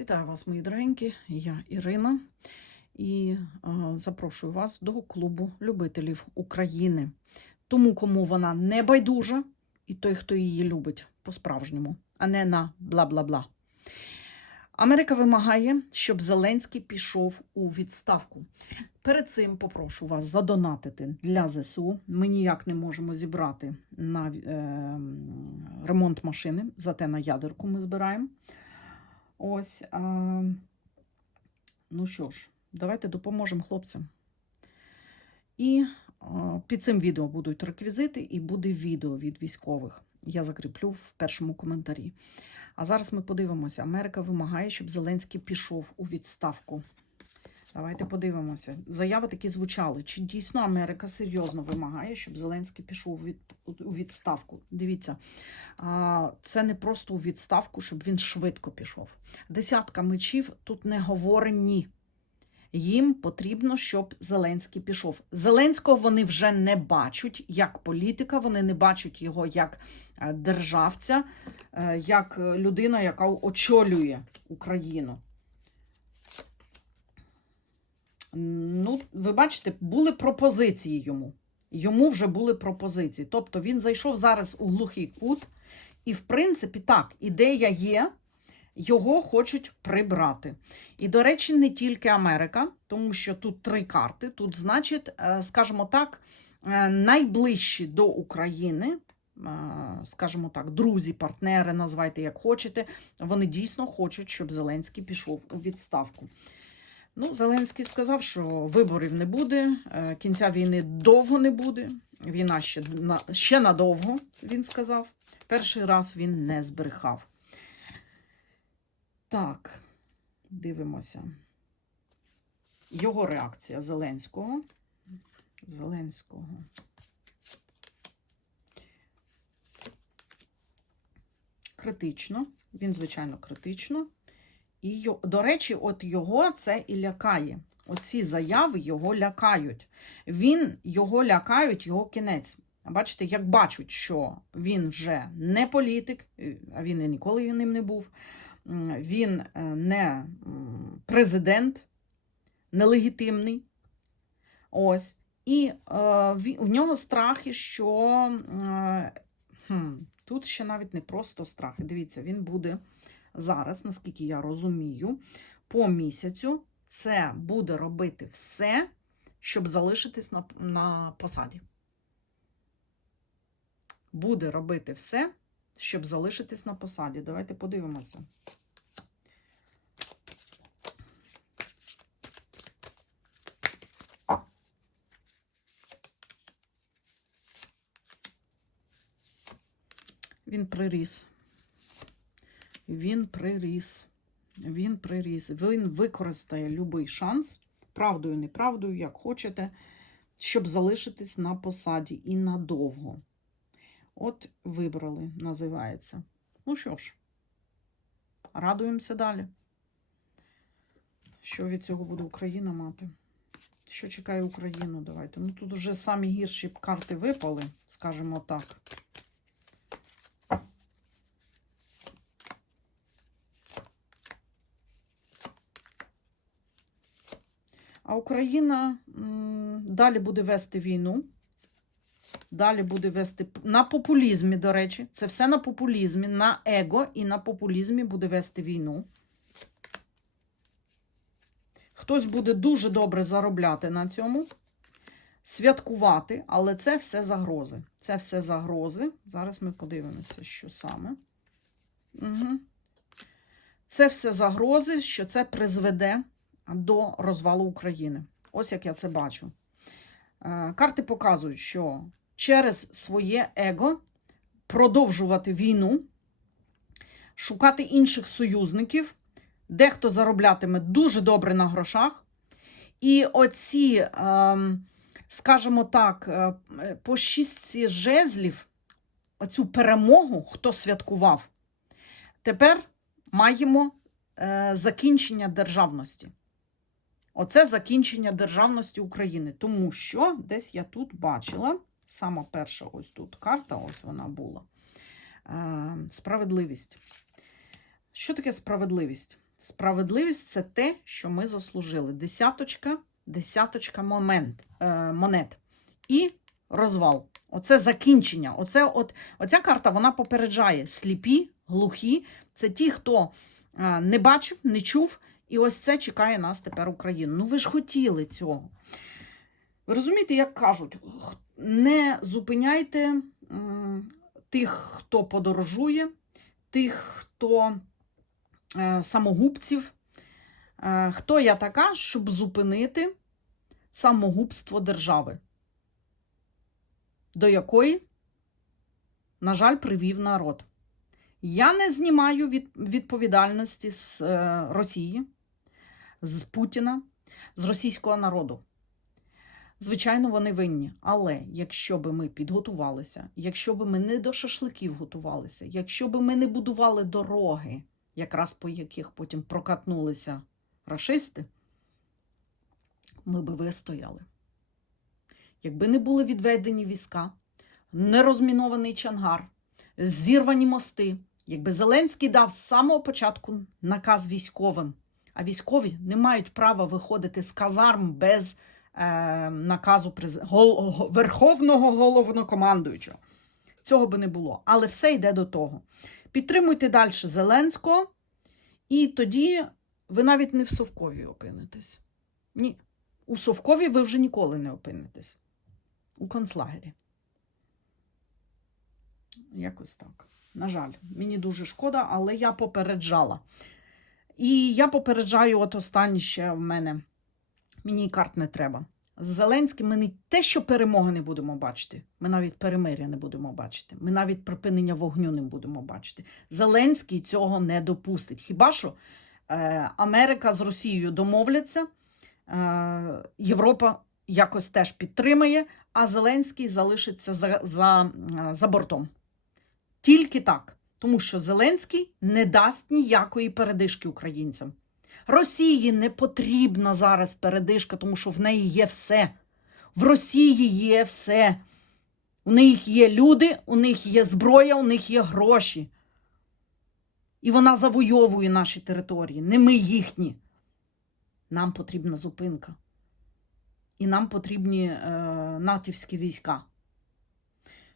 Вітаю вас, мої дорогенькі. Я Ірина і е, запрошую вас до клубу любителів України. Тому, кому вона не байдужа, і той, хто її любить по-справжньому, а не на бла-бла-бла. Америка вимагає, щоб Зеленський пішов у відставку. Перед цим попрошу вас задонатити для ЗСУ. Ми ніяк не можемо зібрати на е, ремонт машини, зате на ядерку ми збираємо. Ось. А... Ну що ж, давайте допоможемо хлопцям. І а, під цим відео будуть реквізити, і буде відео від військових. Я закріплю в першому коментарі. А зараз ми подивимося: Америка вимагає, щоб Зеленський пішов у відставку. Давайте подивимося. Заяви такі звучали. Чи дійсно Америка серйозно вимагає, щоб Зеленський пішов у від... у відставку? Дивіться, це не просто у відставку, щоб він швидко пішов. Десятка мечів тут не говорені. Їм потрібно, щоб Зеленський пішов. Зеленського вони вже не бачать як політика, вони не бачать його як е, державця, е, як людина, яка очолює Україну. Ну, ви бачите, були пропозиції йому. Йому вже були пропозиції. Тобто він зайшов зараз у глухий кут, і, в принципі, так, ідея є, його хочуть прибрати. І, до речі, не тільки Америка, тому що тут три карти. Тут, значить, е, скажімо так, е, найближчі до України, е, скажімо так, друзі, партнери, назвайте як хочете, вони дійсно хочуть, щоб Зеленський пішов у відставку. Ну, Зеленський сказав, що виборів не буде, е, кінця війни довго не буде. Війна ще, ще надовго, він сказав. Перший раз він не збрехав. Так, дивимося. Його реакція Зеленського. Зеленського. Критично. Він, звичайно, критично. І, до речі, от його це і лякає. Оці заяви його лякають. Він його лякають, його кінець. Бачите, як бачать, що він вже не політик, е, а він і ніколи ним не був. Він е, не президент, нелегітимний. Ось. І е, в нього страхи, що е, хм, тут ще навіть не просто страхи. Дивіться, він буде зараз, наскільки я розумію, по місяцю це буде робити все, щоб залишитись на, на посаді. Буде робити все, щоб залишитись на посаді. Давайте подивимося. Він приріс. Він приріс. Він приріс. Він використає будь-який шанс, правдою, неправдою, як хочете, щоб залишитись на посаді і надовго. От вибрали, називається. Ну що ж, радуємося далі. Що від цього буде Україна мати? Що чекає Україну? Давайте. Ну тут вже самі гірші карти випали, скажімо так. А Україна далі буде вести війну. Далі буде вести на популізмі, до речі. Це все на популізмі, на его і на популізмі буде вести війну. Хтось буде дуже добре заробляти на цьому, святкувати, але це все загрози. Це все загрози. Зараз ми подивимося, що саме. Угу. Це все загрози, що це призведе до розвалу України. Ось як я це бачу. Е, Карти показують, що через своє его продовжувати війну, шукати інших союзників, дехто зароблятиме дуже добре на грошах. І оці, ем, скажімо так, е, по шістці жезлів, оцю перемогу, хто святкував, тепер маємо е, закінчення державності. Оце закінчення державності України. Тому що десь я тут бачила, сама перша ось тут карта, ось вона була. Е, справедливість. Що таке справедливість? Справедливість це те, що ми заслужили. Десяточка, десяточка момент, е, монет. І розвал. Оце закінчення. Оце от, оця карта вона попереджає сліпі, глухі. Це ті, хто е, не бачив, не чув. І ось це чекає нас тепер Україну. Ну ви ж хотіли цього. Ви розумієте, як кажуть, не зупиняйте тих, хто подорожує, тих, хто е, самогубців. Е, хто я така, щоб зупинити самогубство держави, до якої, на жаль, привів народ. Я не знімаю від відповідальності з е, Росії, з Путіна, з російського народу. Звичайно, вони винні. Але якщо би ми підготувалися, якщо би ми не до шашликів готувалися, якщо би ми не будували дороги, якраз по яких потім прокатнулися рашисти, ми би вистояли. Якби не були відведені війська, не розмінований чангар, зірвані мости, якби Зеленський дав з самого початку наказ військовим, а військові не мають права виходити з казарм без е, наказу през... гол... Верховного головнокомандуючого. Цього би не було. Але все йде до того. Підтримуйте далі Зеленського, і тоді ви навіть не в Совкові опинитесь. Ні. У Совкові ви вже ніколи не опинитесь. У концлагері. Якось так. На жаль, мені дуже шкода, але я попереджала. І я попереджаю, от останнє ще в мене. Мені карт не треба. З Зеленським ми не те, що перемоги не будемо бачити, ми навіть перемиря не будемо бачити. Ми навіть припинення вогню не будемо бачити. Зеленський цього не допустить. Хіба що е, Америка з Росією домовляться, е, Європа якось теж підтримає, а Зеленський залишиться за, за, е, за бортом. Тільки так. Тому що Зеленський не дасть ніякої передишки українцям. Росії не потрібна зараз передишка, тому що в неї є все. В Росії є все. У них є люди, у них є зброя, у них є гроші. І вона завойовує наші території, не ми їхні. Нам потрібна зупинка. І нам потрібні е, натівські війська.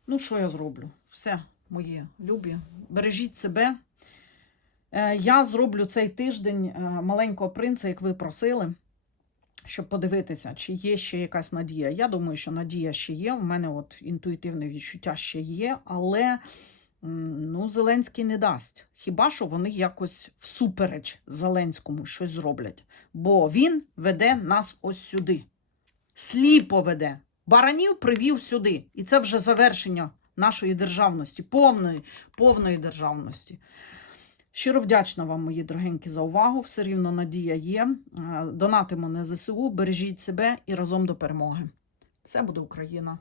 Ну, що я зроблю? Все, моє любі. Бережіть себе. Е, Я зроблю цей тиждень е, маленького принца, як ви просили, щоб подивитися, чи є ще якась надія. Я думаю, що надія ще є. У мене от інтуїтивне відчуття ще є, але ну, Зеленський не дасть. Хіба що вони якось всупереч Зеленському щось зроблять? Бо він веде нас ось сюди. Сліпо веде. Баранів привів сюди. І це вже завершення нашої державності, повної, повної державності. Щиро вдячна вам, мої дорогенькі, за увагу. Все рівно надія є. Е, Донатимо на ЗСУ, бережіть себе і разом до перемоги. Все буде Україна!